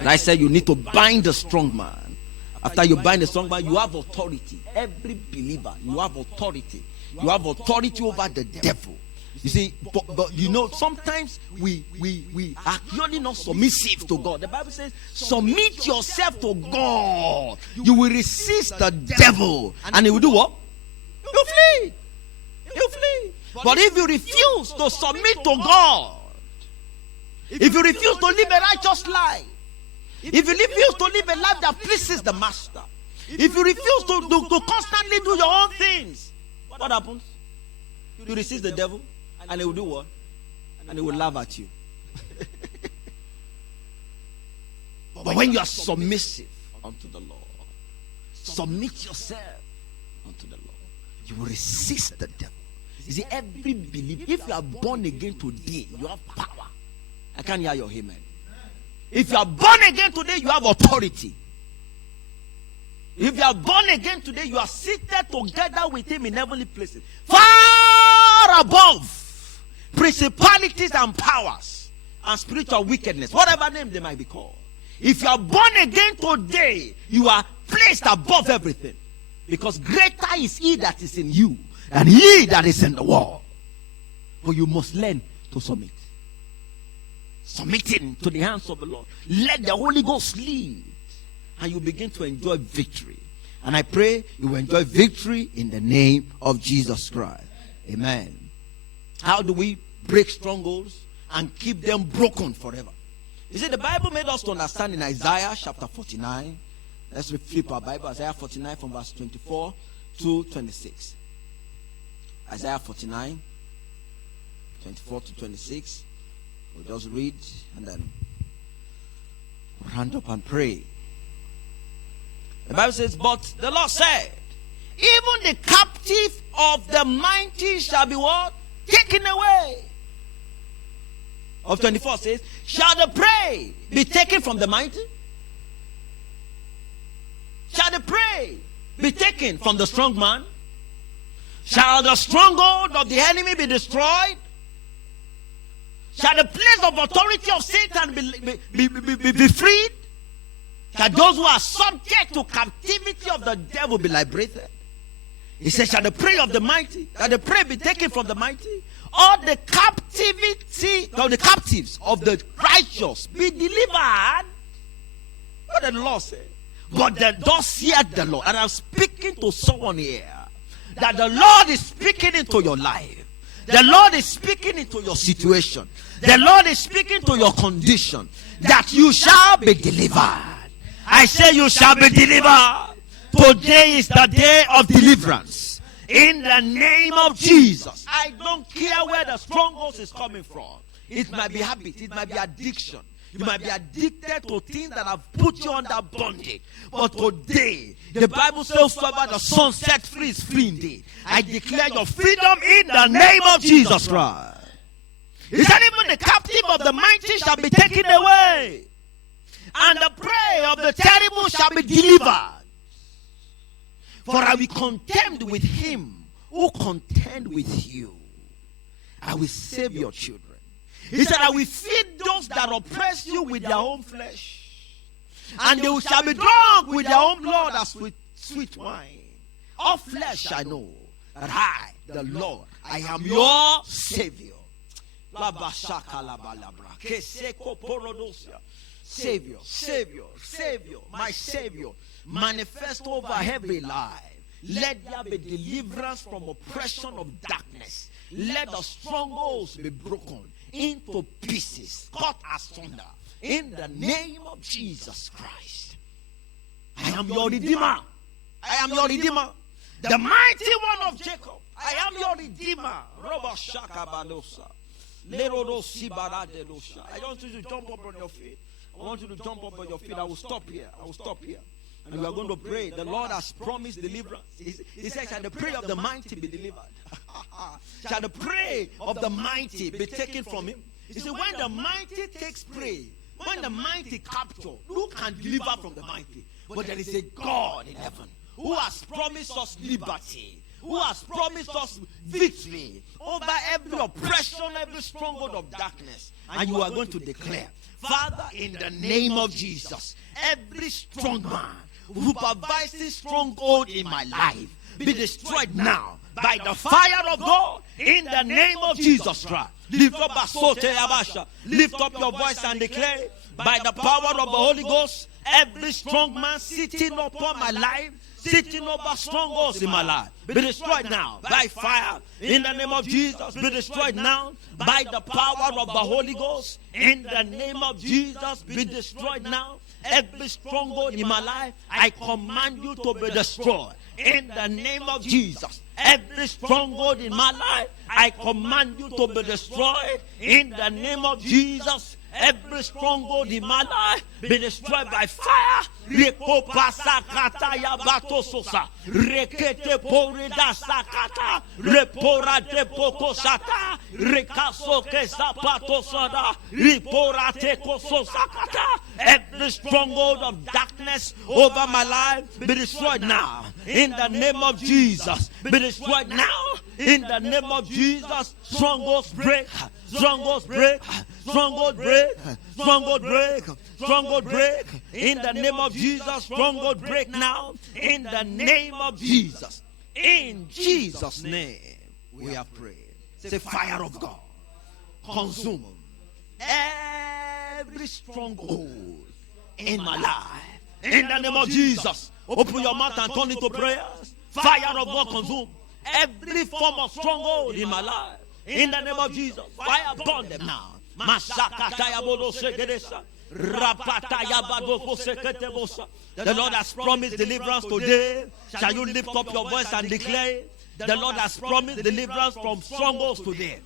And I said you need to bind the strong man. After you bind the strong man, you have authority. Every believer, you have authority. You have authority over the devil. You see, but you know, sometimes we are clearly not submissive to God. The Bible says, submit yourself to God. You will resist the devil. And he will do what? You flee. You flee. But if you refuse to submit to God, if you refuse to live a righteous life, if you refuse to live a life that pleases the master, if you refuse to constantly do your own things, what happens? You resist the devil, and he will do what? And he will laugh at you. But when you are submissive unto the Lord, submit yourself unto the Lord, you will resist the devil. You see, every believer, if you are born again today, you have power. I can't hear your amen. If you are born again today, you have authority. If you are born again today, you are seated together with him in heavenly places, far above principalities and powers and spiritual wickedness, whatever name they might be called. If you are born again today, you are placed above everything, because greater is he that is in you than he that is in the world. But you must learn to submit. Submitting to the hands of the Lord. Let the Holy Ghost lead, and you begin to enjoy victory. And I pray you will enjoy victory in the name of Jesus Christ. Amen. How do we break strongholds and keep them broken forever? You see, the Bible made us to understand in Isaiah chapter 49. Let's flip our Bible. Isaiah 49 from verse 24 to 26. Isaiah 49, 24 to 26. We'll just read and then we'll hand up and pray. The Bible says, but the Lord said, even the captive of the mighty shall be what? Taken away. Of 24 says, shall the prey be taken from the mighty? Shall the prey be taken from the strong man? Shall the stronghold of the enemy be destroyed? Shall the place of authority of Satan be freed? Shall those who are subject to captivity of the devil be liberated? He says, shall the prey of the mighty, shall the prey be taken from the mighty? Or the captivity, or the captives of the righteous be delivered? What did the Lord say? But thus saith the Lord. And I'm speaking to someone here, that the Lord is speaking into your life. The Lord is speaking into your situation. The Lord is speaking to your condition, that you shall be delivered. I say you shall be delivered. Today is the day of deliverance. In the name of Jesus. I don't care where the strongholds is coming from. It might be habit. It might be addiction. You might be addicted to things that have put you under bondage. But today, the Bible says, whosoever the Son set free is free indeed. I declare your freedom in the name of Jesus Christ. He said, even the captive of the mighty shall be taken away, and the prey of the terrible shall be delivered. For I will contend with him who contend with you. I will save your children. He said, I will feed those that oppress you with their own flesh, and they shall be drunk with their own blood as with sweet wine. All flesh I know that I, the Lord, I am your Savior. Savior, Savior, Savior, my Savior, manifest over every life. Let there be deliverance from oppression of darkness. Let the strongholds be broken into pieces, cut asunder, in the name of Jesus Christ. I am your Redeemer. I am your Redeemer. The mighty one of Jacob. I am your Redeemer. I want you to jump up on your feet. I want you to jump up on your feet. I will stop here. I will stop here. And we are going to pray. The Lord has promised deliverance. He said, shall the prey of the mighty be delivered? Shall the prey of the mighty be taken from him? He said, when the mighty takes prey, when the mighty capture, who can deliver from the mighty? But there is a God in heaven who has promised us liberty, who has promised us victory over every oppression, every stronghold of darkness. And you are going to declare, Father, in the name of Jesus, every strong man who supervises stronghold in my life be destroyed now by the fire of God in the name of Jesus Christ. Lift up your voice and declare, by the power of the Holy Ghost, every strong man sitting upon my life, sitting over strongholds in my life, be destroyed now by fire in the name of Jesus. Be destroyed now by the power of the Holy Ghost in the name of Jesus. Be destroyed now. Every stronghold in my life, I command you to be destroyed in the name of Jesus. Every stronghold in my life, I command you to be destroyed in the name of Jesus. Every stronghold in my life be destroyed by fire. Rekopa sakata ya batososa. Rekete porida sakata. Repora de pokosata. Rekaso ke zapatosada. Repora te kososakata. Every stronghold of darkness over my life be destroyed now. In the name of Jesus. Be destroyed now. In the name of Jesus, strongholds break. Strongholds break. Stronghold break. Stronghold break. Stronghold break. In the name of Jesus, stronghold break now. In the name of Jesus. In Jesus' name, we have prayed. Say, fire of God, consume every stronghold in my life. In the name of Jesus, open your mouth and turn into prayers. Fire of God, consume every form of stronghold in my life. In the name of Jesus, fire burn them now. The Lord has promised deliverance today. Shall you lift up your voice and declare? The Lord has promised deliverance from strongholds today.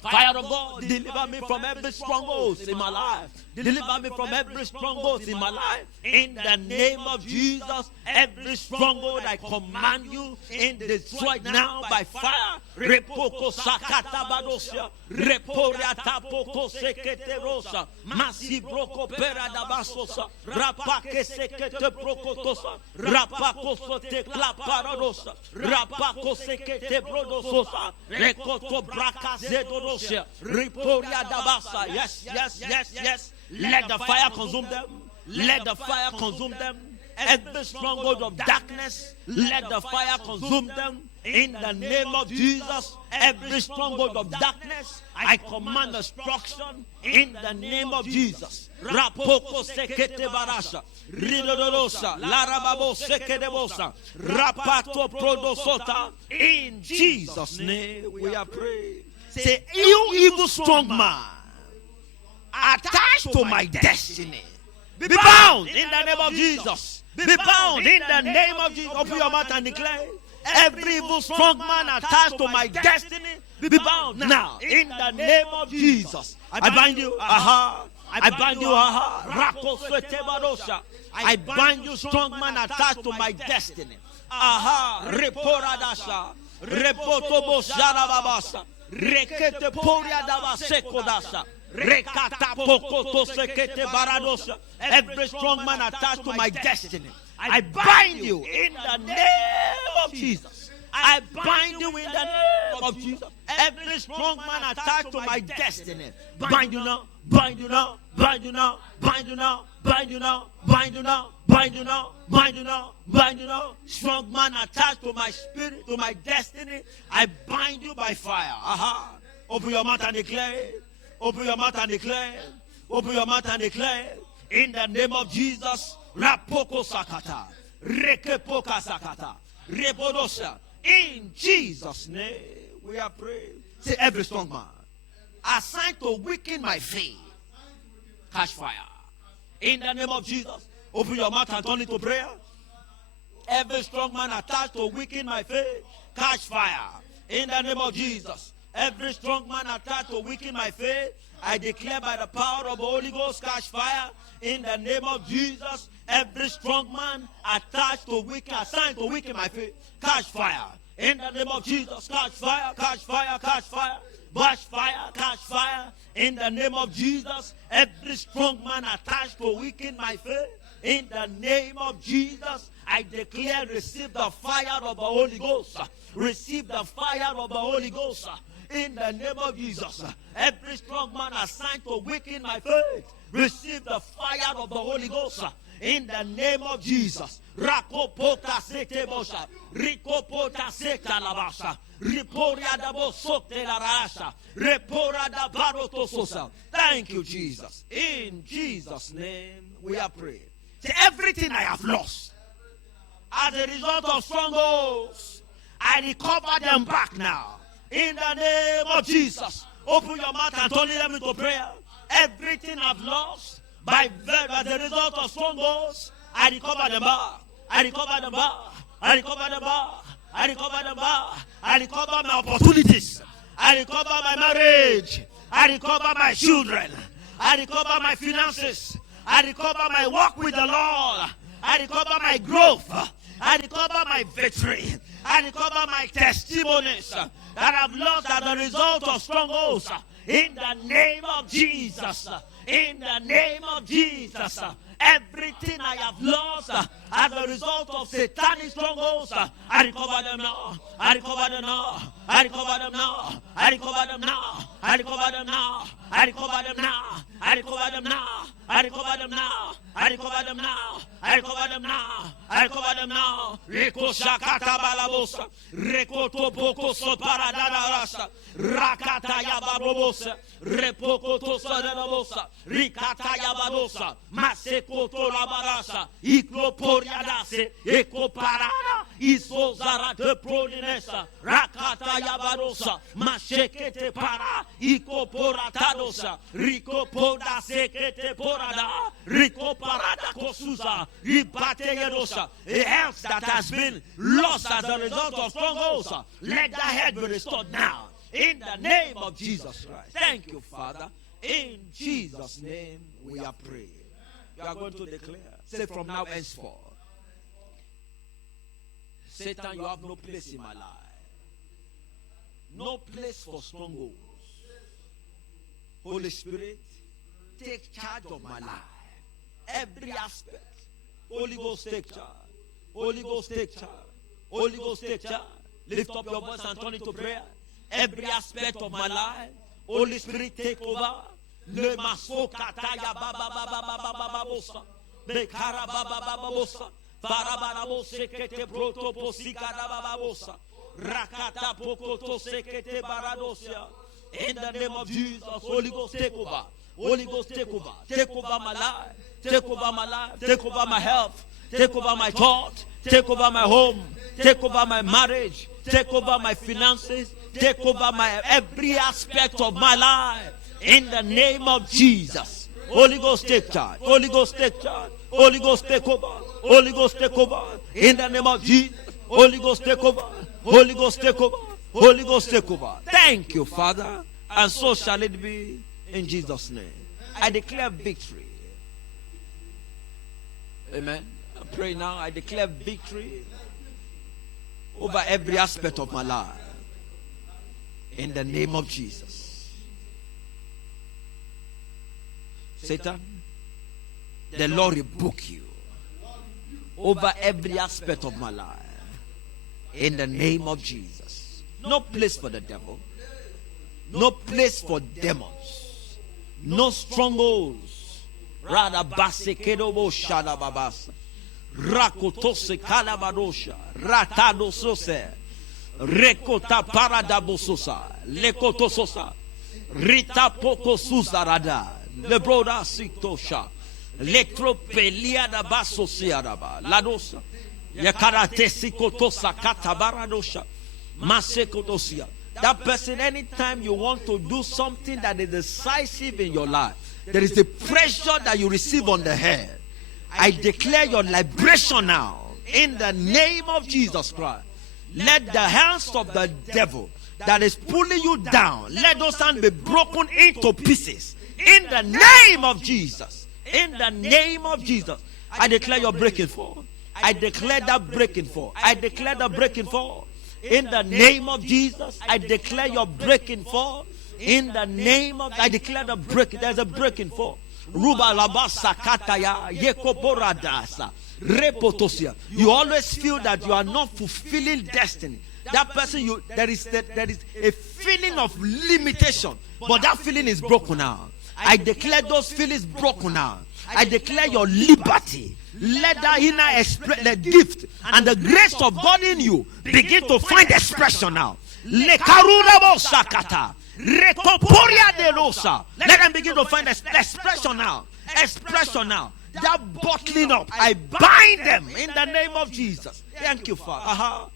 Fire of God, deliver me from every stronghold in my life. Deliver me from every stronghold in my life. In the name of Jesus, every stronghold I command you in destroyed now by fire. Repoko sakata badosia, reporiata poko sekete rosa, masibroko perada basosa, rapake sekete prokotosa, rapako sote klaparadosa, rapako sekete brodososa, rekoto braka zedodosia, reporia dabasa. Yes, yes, yes, yes. Let the fire consume them. Let the fire consume them. Every stronghold of darkness, let the fire consume them. In the name of Jesus, every stronghold of darkness, I command destruction in the name of Jesus. Rapoko sekete barasha, ridodorosa, larababo sekedebosa, rapato prodosota. In Jesus' name we are praying. Say, you evil strong man, attached to my destiny, be bound in the name of Jesus. Be bound in the name of Jesus. Open your mouth and declare. Every evil strong man attached to my destiny, be bound now in the name of Jesus. I bind you. Aha. I bind you. Aha. I bind you, strong man attached to my destiny. Aha. Reporadasha. Repotobo sharababasa. Rekete poriadaba sekodasha. Rekata pokoto sekete baradosa. Every strong man attached to my destiny, I bind you in the name of Jesus. I bind you in the name of Jesus. Every strong man attached to my destiny, bind you now, bind you now, bind you now, bind you now, bind you now, bind you now, bind you now, bind you now, bind you now. Strong man attached to my spirit, to my destiny, I bind you by fire. Aha. Open your mouth and declare it. Open your mouth and declare. Open your mouth and declare. In the name of Jesus. Rapoko sakata. Rekepoka sakata. Repodosa. In Jesus' name we are praying. Say, every strong man assigned to weaken my faith, catch fire. In the name of Jesus. Open your mouth and turn it to prayer. Every strong man attached to weaken my faith, catch fire. In the name of Jesus. Every strong man attached to weaken my faith, I declare by the power of the Holy Ghost, catch fire. In the name of Jesus, every strong man attached to weaken, assigned to weaken my faith, catch fire. In the name of Jesus, catch fire, catch fire, catch fire. Catch fire, catch fire. In the name of Jesus, every strong man attached to weaken my faith, in the name of Jesus, I declare, receive the fire of the Holy Ghost. Receive the fire of the Holy Ghost. In the name of Jesus, every strong man assigned to weaken my faith, receive the fire of the Holy Ghost. In the name of Jesus. Rakopota sete bosha, rikopota seta labasha, riporia da bosote la rasha, repora da barotososa. Thank you, Jesus. In Jesus' name we are praying. See, everything I have lost as a result of strongholds, I recover them back now. In the name of Jesus. Open your mouth and turn them into prayer. Everything I've lost by the result of strongholds, I recover them back. I recover them back. I recover them back. I recover them back. I recover my opportunities. I recover my marriage. I recover my children. I recover my finances. I recover my walk with the Lord. I recover my growth. I recover my victory. I recover my testimonies that I've lost as a result of strongholds. In the name of Jesus. In the name of Jesus. Everything I have lost as a result of satanic strongholds, I recover them now. I recover them now. I recover them now. I recover them now. I recover them now. I recover them now. I recover them now. I recover them now. I recover them now. I recover them now. I recover them now. Reko shakata balabosa. Reko topoko so paradada rasa. Rakata yababosa. Repoko to sadanabosa. Rikata yabadosa. Maseko to labarasa. Iklo poriadase. Eko parada. Iso zarate proninesa. Rakata yabadosa. Mashekete para. Iko poratadosa. Riko poda sekete porada. Riko parada kosuza. Ribate yedosa. A health that has been lost as a result of strongholds. Let that head be restored now. In the name of Jesus Christ. Thank you, Father. In Jesus' name we are praying. You are going to declare. Say from now henceforth. Satan, you have no place in my life. No place for strongholds. Holy Spirit, take charge of my life. Every aspect. Holy Ghost, take charge. Holy Ghost, take charge. Holy Ghost, take charge. Lift up your voice and turn it to prayer. Every aspect of my life, Holy Spirit, take over. Le maso kataya baba baba baba baba bosa. Bekara baba baba bosa. Farabana bosa kete proto posika baba bosa. Rakata pokoto sekete baradosia. In the name of Jesus, Holy Ghost, take over. Holy Ghost, take over. Take over my life. Take over my life. Take over my health. Take over my thought. Take over my home. Take over my marriage. Take over my finances. Take over my every aspect of my life. In the name of Jesus. Holy Ghost, take charge. Holy Ghost, take charge. Holy Ghost, take over. Holy Ghost, take over. In the name of Jesus. Holy Ghost, take over. Holy Ghost, take over. Holy Ghost, take over. Thank you, Father. And so shall it be in Jesus' name. I declare victory. Amen. I pray now. I declare victory over every aspect of my life. In the name of Jesus. Satan, the Lord rebuke you over every aspect of my life. In the name of Jesus. No place for the devil. No place for demons. No strongholds. Rather basekedobo shadababasa. Rakotose kalabadosha. Ratadosose. Rekota paradabososa. Lekotososa. Rita poko susarada. Lebroda siktosha. Lektropelia da basosiadaba. Ladosa. Yakarate sikotosa katabaradosha. Masekotosia. That person, anytime you want to do something that is decisive in your life, there is a pressure that you receive on the head. I declare your liberation now in the name of Jesus Christ. Let the hands of the devil that is pulling you down, let those hands be broken into pieces in the name of Jesus. In the name of Jesus, I declare your breaking forth. I declare that breaking forth. I declare the breaking forth. In the name of Jesus, I declare your breaking forth. In the name of, I declare the breaking. There's a breaking forth. Ruba labasa kataya yekoporadasa repotosia. You always feel that you are not fulfilling destiny. That person, there is a feeling of limitation, but that feeling is broken now. I declare those feelings broken now. I declare your liberty. Let that inner the gift and the grace of God in you begin to find expression now. Let them begin to find expression now. Expression now. That bottling up, I bind them in the name of Jesus. Thank you, Father.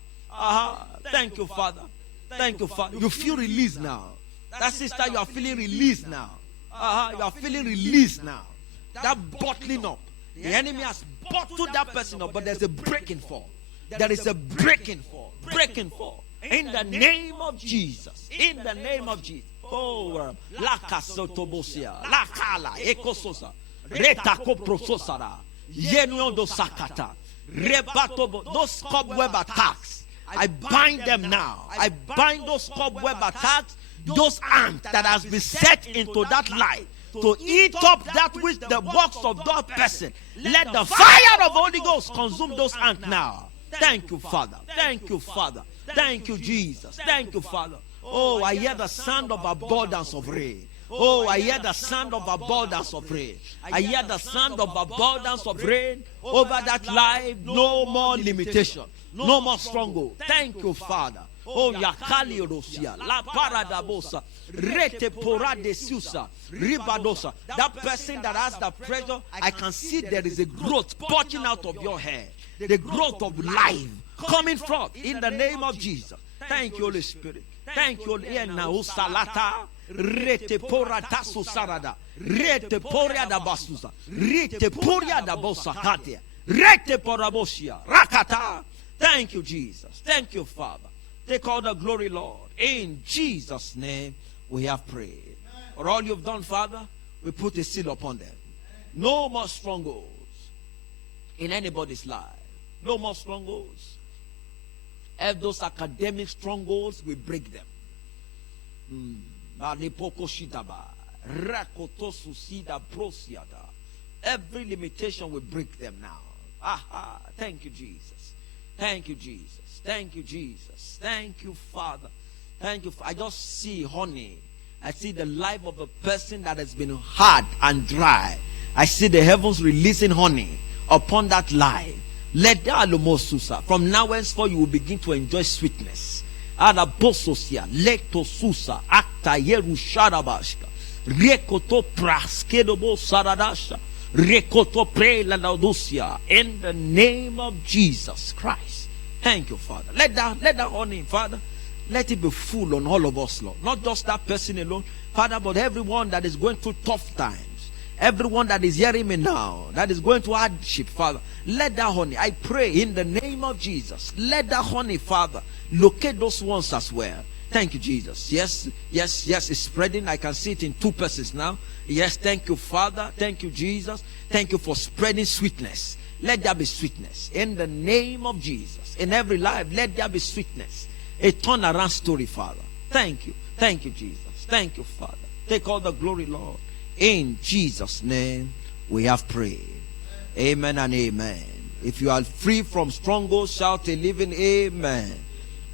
Thank you, Father. Thank you, Father. You feel released now. That sister, you are feeling released now. You are feeling released now. That bottling up. The enemy has bottled that person up, but there's a breaking forth. There is a breaking forth. Breaking forth. In the name of Jesus. In the name of Jesus. Oh, Laka Sotobosia. Lakala Ekososa. Reta Koprososara. Yenuondo Sakata. Rebatobo. Those cobweb attacks, I bind them now. I bind those cobweb attacks. Those ants that has been set into that light to eat up that which the works of that person. Let the fire of the Holy Ghost consume those ants now. Thank you, Father. Thank you, Father. Thank you, Jesus. Thank you, Father. Oh, I hear the sound of abundance of rain. Oh, I hear the sound of abundance of rain. I hear the sound of abundance of rain over that life. No more limitation. No more struggle. Thank you, Father. Oh, Yakali Rosia, La Paradabosa, Rete Porade Susa, Ribadosa. That person that has the pressure, I can see there is a growth pouring out of your hair. The growth of life coming forth in the name of Jesus. Thank you, Holy Spirit. Thank you, Holy Salata. Rete Porata Susarada, Rete Poria da Basusa, Rete Poria da Bosakatia, Rete Porabosia, Rakata. Thank you, Jesus. Thank you, Father. Take all the glory, Lord. In Jesus' name we have prayed. For all you've done, Father, we put a seal upon them. No more strongholds in anybody's life. No more strongholds. If those academic strongholds, we break them. Every limitation we break them now. Thank you, Jesus. Thank you, Jesus. Thank you, Jesus. Thank you, Father. Thank you. I just see honey. I see the life of a person that has been hard and dry. I see the heavens releasing honey upon that life. Let that from now henceforth you will begin to enjoy sweetness. Adabososia, letosusa, acta yerusharabashka, rekoto praskedobo saradasha, rekoto prelanadusia, in the name of Jesus Christ. Thank you, Father. Let that honey, Father, let it be full on all of us, Lord. Not just that person alone, Father, but everyone that is going through tough times. Everyone that is hearing me now, that is going through hardship, Father, let that honey, I pray in the name of Jesus, let that honey, Father, locate those ones as well. Thank you, Jesus. Yes, it's spreading. I can see it in 2 persons now. Yes, thank you, Father. Thank you, Jesus. Thank you for spreading sweetness. Let there be sweetness in the name of Jesus. In every life, let there be sweetness. A turnaround story, Father. Thank you. Thank you, Jesus. Thank you, Father. Take all the glory, Lord. In Jesus' name, we have prayed. Amen and amen. If you are free from strongholds, shout a living amen.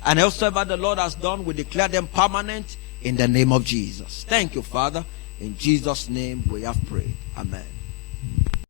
And whatsoever the Lord has done, we declare them permanent in the name of Jesus. Thank you, Father. In Jesus' name, we have prayed. Amen.